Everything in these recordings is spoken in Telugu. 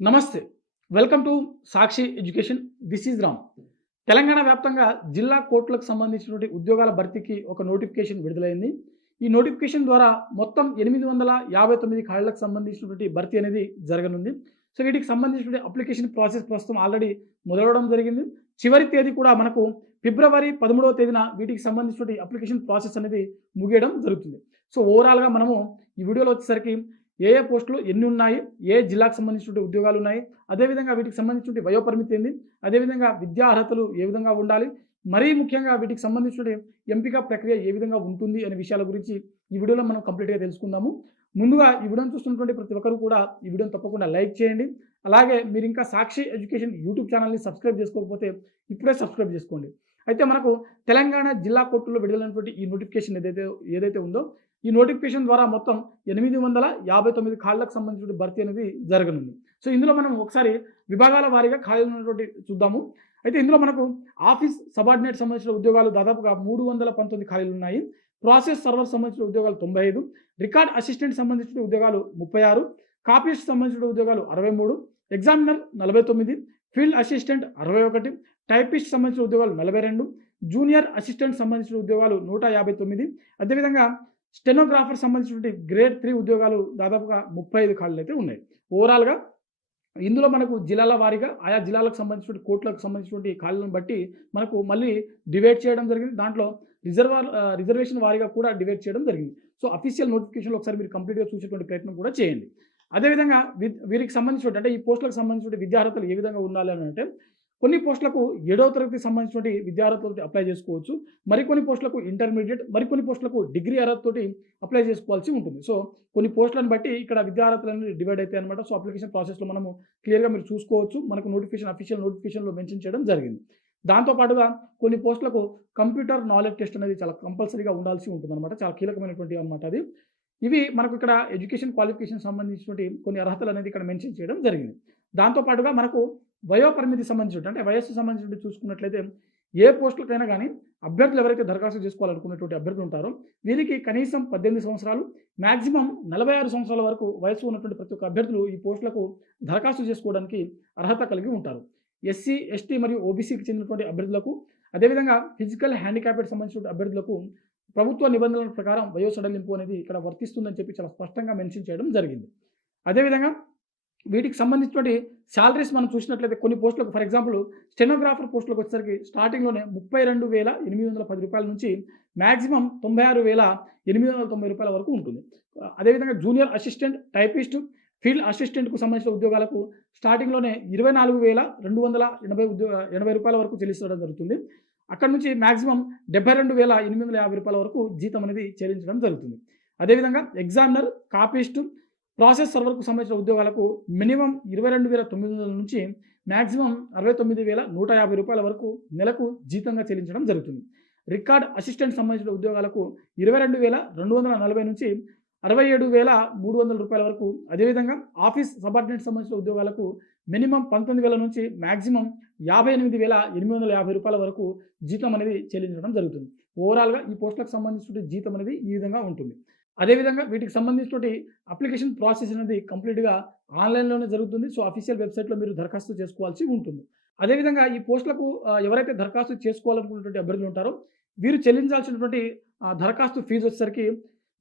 నమస్తే. Welcome to Sakshi education. This is Ram. Telangana వ్యాప్తంగా జిల్లా కోర్టులకు సంబంధించినటువంటి ఉద్యోగాల భర్తీకి ఒక నోటిఫికేషన్ విడుదలైంది. ఈ నోటిఫికేషన్ ద్వారా మొత్తం 859 ఖాళీలకు సంబంధించినటువంటి భర్తీ అనేది జరగనుంది. సో, వీటికి సంబంధించినటువంటి అప్లికేషన్ ప్రాసెస్ ప్రస్తుతం ఆల్రెడీ మొదలవ్వడం జరిగింది. చివరి తేదీ కూడా మనకు ఫిబ్రవరి 13వ తేదీన వీటికి సంబంధించినటువంటి అప్లికేషన్ ప్రాసెస్ అనేది ముగియడం జరుగుతుంది. సో, ఓవరాల్‌గా మనము ఈ వీడియోలో వచ్చేసరికి ఏ ఏ పోస్టులు ఎన్ని ఉన్నాయి, ఏ జిల్లాకు సంబంధించినటువంటి ఉద్యోగాలు ఉన్నాయి, అదేవిధంగా వీటికి సంబంధించినటువంటి వయోపరిమితి ఏంది, అదేవిధంగా విద్యా అర్హతలు ఏ విధంగా ఉండాలి, మరీ ముఖ్యంగా వీటికి సంబంధించినటువంటి ఎంపిక ప్రక్రియ ఏ విధంగా ఉంటుంది అనే విషయాల గురించి ఈ వీడియోలో మనం కంప్లీట్‌గా తెలుసుకుందాము. ముందుగా ఈ వీడియోని చూస్తున్నటువంటి ప్రతి ఒక్కరు కూడా ఈ వీడియోని తప్పకుండా లైక్ చేయండి. అలాగే మీరు ఇంకా సాక్షి ఎడ్యుకేషన్ యూట్యూబ్ ఛానల్‌ని సబ్స్క్రైబ్ చేసుకోకపోతే ఇప్పుడే సబ్స్క్రైబ్ చేసుకోండి. అయితే మనకు తెలంగాణ జిల్లా కోర్టుల్లో విడుదలైనటువంటి ఈ నోటిఫికేషన్ ఏదైతే ఉందో, ఈ నోటిఫికేషన్ ద్వారా మొత్తం 859 ఖాళీలకు సంబంధించిన భర్తీ అనేది జరగనుంది. సో, ఇందులో మనం ఒకసారి విభాగాల వారీగా ఖాళీలు ఉన్నటువంటి చూద్దాము. అయితే ఇందులో మనకు ఆఫీస్ సబార్డినేట్ సంబంధించిన ఉద్యోగాలు దాదాపుగా 319 ఖాళీలు ఉన్నాయి. ప్రాసెస్ సర్వర్ సంబంధించిన ఉద్యోగాలు 95, రికార్డ్ అసిస్టెంట్ సంబంధించిన ఉద్యోగాలు 36, కాపీస్ట్ సంబంధించిన ఉద్యోగాలు 63, ఎగ్జామినర్ 49, ఫీల్డ్ అసిస్టెంట్ 61, టైపిస్ట్ సంబంధించిన ఉద్యోగాలు 42, జూనియర్ అసిస్టెంట్ సంబంధించిన ఉద్యోగాలు 159, అదేవిధంగా స్టెనోగ్రాఫర్ సంబంధించినటువంటి గ్రేడ్ 3 ఉద్యోగాలు దాదాపుగా 35 ఖాళీలైతే ఉన్నాయి. ఓవరాల్‌గా ఇందులో మనకు జిల్లాల వారీగా ఆయా జిల్లాలకు సంబంధించినటువంటి కోర్టులకు సంబంధించినటువంటి ఖాళీలను బట్టి మనకు మళ్ళీ డివైడ్ చేయడం జరిగింది. దాంట్లో రిజర్వేషన్ వారీగా కూడా డివైడ్ చేయడం జరిగింది. సో, అఫీషియల్ నోటిఫికేషన్‌లో ఒకసారి మీరు కంప్లీట్‌గా చూసేటువంటి ప్రయత్నం కూడా చేయండి. అదేవిధంగా వీరికి సంబంధించినటువంటి అంటే ఈ పోస్టులకు సంబంధించినటువంటి విద్యా అర్హతలు ఏ విధంగా ఉండాలి అనంటే, కొన్ని పోస్టులకు 7వ తరగతికి సంబంధించినటువంటి విద్యా అర్హతలతో అప్లై చేసుకోవచ్చు. మరికొన్ని పోస్టులకు ఇంటర్మీడియేట్, మరికొన్ని పోస్టులకు డిగ్రీ అర్హతతోటి అప్లై చేసుకోవాల్సి ఉంటుంది. సో, కొన్ని పోస్టులను బట్టి ఇక్కడ విద్యా అర్హతలనేవి డివైడ్ అయితాయన్నమాట. సో, అప్లికేషన్ ప్రాసెస్‌లో మనము క్లియర్‌గా మీరు చూసుకోవచ్చు. మనకు అఫీషియల్ నోటిఫికేషన్‌లో మెన్షన్ చేయడం జరిగింది. దాంతో పాటుగా కొన్ని పోస్టులకు కంప్యూటర్ నాలెడ్జ్ టెస్ట్ అనేది చాలా కంపల్సరీగా ఉండాల్సి ఉంటుందన్నమాట. చాలా కీలకమైనటువంటివి అన్నమాట అది. ఇవి మనకు ఇక్కడ ఎడ్యుకేషన్ క్వాలిఫికేషన్ సంబంధించినటువంటి కొన్ని అర్హతలనేది ఇక్కడ మెన్షన్ చేయడం జరిగింది. దాంతో పాటుగా మనకు వయోపరిమితి సంబంధించినటువంటి అంటే వయస్సు సంబంధించినటువంటి చూసుకున్నట్లయితే ఏ పోస్టులకైనా గానీ అభ్యర్థులు ఎవరైతే దరఖాస్తు చేసుకోవాలనుకున్నటువంటి అభ్యర్థులు ఉంటారో వీరికి కనీసం 18 సంవత్సరాలు, మాక్సిమం 46 సంవత్సరాల వరకు వయస్సు ఉన్నటువంటి ప్రతి ఒక్క అభ్యర్థులు ఈ పోస్టులకు దరఖాస్తు చేసుకోవడానికి అర్హత కలిగి ఉంటారు. ఎస్సీ, ఎస్టీ మరియు ఓబీసీకి చెందినటువంటి అభ్యర్థులకు, అదేవిధంగా ఫిజికల్ హ్యాండిక్యాప్డ్ సంబంధించిన అభ్యర్థులకు ప్రభుత్వ నిబంధనల ప్రకారం వయో సడలింపు అనేది ఇక్కడ వర్తిస్తుందని చెప్పి చాలా స్పష్టంగా మెన్షన్ చేయడం జరిగింది. అదేవిధంగా వీటికి సంబంధించినటువంటి సాలరీస్ మనం చూసినట్లయితే కొన్ని పోస్టులకు ఫర్ ఎగ్జాంపుల్ స్టెనోగ్రాఫర్ పోస్టులకు వచ్చేసరికి స్టార్టింగ్‌లోనే రూ. 32,810 నుంచి మాక్సిమం రూ. 96,890 వరకు ఉంటుంది. అదేవిధంగా జూనియర్ అసిస్టెంట్, టైపిస్ట్, ఫీల్డ్ అసిస్టెంట్‌కు సంబంధించిన ఉద్యోగాలకు స్టార్టింగ్‌లోనే రూ. 24,280 వరకు చెల్లించడం జరుగుతుంది. అక్కడి నుంచి మాక్సిమం రూ. 72,850 వరకు జీతం అనేది చెల్లించడం జరుగుతుంది. అదేవిధంగా ఎగ్జామినర్, కాపీస్ట్, ప్రాసెస్ సర్వర్‌కు సంబంధించిన ఉద్యోగాలకు మినిమమ్ 22,900 నుంచి మాక్సిమం రూ. 69,150 వరకు నెలకు జీతంగా చెల్లించడం జరుగుతుంది. రికార్డ్ అసిస్టెంట్ సంబంధించిన ఉద్యోగాలకు 22,240 నుంచి రూ. 67,300 వరకు, అదేవిధంగా ఆఫీస్ సబార్డినేట్ సంబంధించిన ఉద్యోగాలకు మినిమం 19,000 నుంచి మాక్సిమం రూ. 58,850 వరకు జీతం అనేది చెల్లించడం జరుగుతుంది. ఓవరాల్‌గా ఈ పోస్టులకు సంబంధించిన జీతం అనేది ఈ విధంగా ఉంటుంది. అదేవిధంగా వీటికి సంబంధించినటువంటి అప్లికేషన్ ప్రాసెస్ అనేది కంప్లీట్‌గా ఆన్‌లైన్‌లోనే జరుగుతుంది. సో, అఫీషియల్ వెబ్‌సైట్‌లో మీరు దరఖాస్తు చేసుకోవాల్సి ఉంటుంది. అదేవిధంగా ఈ పోస్టులకు ఎవరైతే దరఖాస్తు చేసుకోవాలనుకున్నటువంటి అభ్యర్థులు ఉంటారో వీరు చెల్లించాల్సినటువంటి దరఖాస్తు ఫీజు వచ్చేసరికి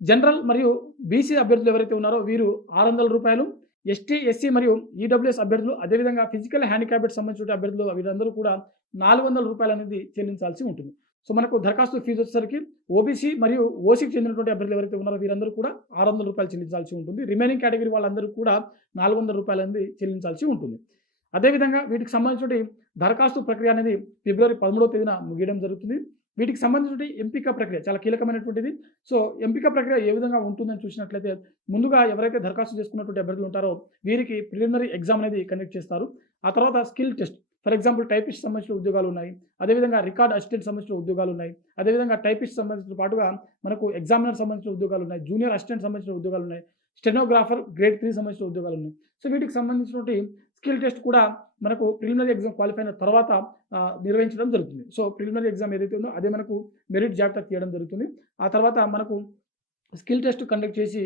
జనరల్ మరియు బీసీ అభ్యర్థులు ఎవరైతే ఉన్నారో వీరు రూ. 600, ఎస్టీ, ఎస్సీ మరియు ఈడబ్ల్యూఎస్ అభ్యర్థులు, అదేవిధంగా ఫిజికల్ హ్యాండిక్యాప్డ్ సంబంధించిన అభ్యర్థులు వీరందరూ కూడా రూ. 400 అనేది చెల్లించాల్సి ఉంటుంది. సో, మనకు దరఖాస్తు ఫీజు వచ్చేసరికి ఓబీసీ మరియు ఓసీకి చెందినటువంటి అభ్యర్థులు ఎవరైతే ఉన్నారో వీరందరూ కూడా రూ. 600 చెల్లించాల్సి ఉంటుంది. రిమైనింగ్ కేటగిరీ వాళ్ళందరూ కూడా రూ. 400 అనేది చెల్లించాల్సి ఉంటుంది. అదేవిధంగా వీటికి సంబంధించినటువంటి దరఖాస్తు ప్రక్రియ అనేది ఫిబ్రవరి 13వ తేదీన ముగియడం జరుగుతుంది. వీటికి సంబంధించినటువంటి ఎంపిక ప్రక్రియ చాలా కీలకమైనటువంటిది. సో, ఎంపిక ప్రక్రియ ఏ విధంగా ఉంటుందని చూసినట్లయితే ముందుగా ఎవరైతే దరఖాస్తు చేసుకున్నటువంటి అభ్యర్థులు ఉంటారో వీరికి ప్రిలిమినరీ ఎగ్జామ్ అనేది కండక్ట్ చేస్తారు. ఆ తర్వాత skill test for example typist సంబంధించిన ఉద్యోగాలు ఉన్నాయి. అదేవిధంగా రికార్డ్ అసిస్టెంట్ సంబంధించిన ఉద్యోగాలు ఉన్నాయి. అదేవిధంగా టైపిస్ట్ సంబంధించిన పాటుగా మనకు ఎగ్జామినర్ సంబంధించిన ఉద్యోగాలు ఉన్నాయి. జూనియర్ అసిస్టెంట్ సంబంధించిన ఉద్యోగాలు ఉన్నాయి. స్టెనోగ్రాఫర్ గ్రేడ్ 3 సంబంధించిన ఉద్యోగాలు ఉన్నాయి. సో, వీటికి సంబంధించినటువంటి స్కిల్ టెస్ట్ కూడా మనకు ప్రిలిమినరీ ఎగ్జామ్ క్వాలిఫై అయిన తర్వాత నిర్వహించడం జరుగుతుంది. సో, ప్రిలిమినరీ ఎగ్జామ్ ఏదైతే ఉందో అదే మనకు మెరిట్ జాబితా తీయడం జరుగుతుంది. ఆ తర్వాత మనకు స్కిల్ టెస్ట్ కండక్ట్ చేసి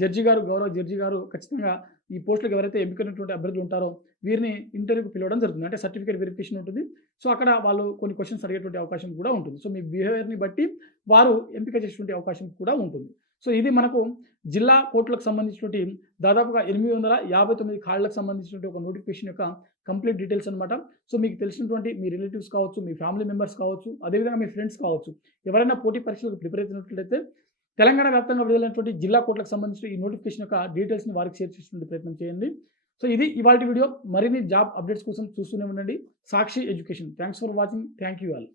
జడ్జి గారు, గౌరవ జడ్జి గారు ఖచ్చితంగా ఈ పోస్టులకు ఎవరైతే ఎంపికైనటువంటి అభ్యర్థులు ఉంటారో వీరిని ఇంటర్వ్యూకి పిలవడం జరుగుతుంది. అంటే సర్టిఫికేట్ వెరిఫికేషన్ ఉంటుంది. సో, అక్కడ వాళ్ళు కొన్ని క్వెషన్స్ అడిగేటువంటి అవకాశం కూడా ఉంటుంది. సో, మీ బిహేవియర్‌ని బట్టి వారు ఎంపిక చేసేటువంటి అవకాశం కూడా ఉంటుంది. సో, ఇది మనకు జిల్లా కోర్టులకు సంబంధించినటువంటి దాదాపుగా 859 ఖాళీలకు సంబంధించినటువంటి ఒక నోటిఫికేషన్ యొక్క కంప్లీట్ డీటెయిల్స్ అనమాట. సో, మీకు తెలిసినటువంటి మీ రిలేటివ్స్ కావచ్చు, మీ ఫ్యామిలీ మెంబర్స్ కావచ్చు, అదేవిధంగా మీ ఫ్రెండ్స్ కావచ్చు, ఎవరైనా పోటీ పరీక్షలకు ప్రిపేర్ అవుతున్నట్లయితే తెలంగాణ వ్యాప్తంగా విడుదలైనటువంటి జిల్లా కోర్టులకు సంబంధించిన ఈ నోటిఫికేషన్ యొక్క డీటెయిల్స్‌ని వారికి షేర్ చేసేటువంటి ప్రయత్నం చేయండి. సో, ఇది ఇవాల్టి వీడియో. మరిన్ని జాబ్ అప్డేట్స్ కోసం చూస్తూనే ఉండండి. Sakshi education. Thanks for watching. Thank you all.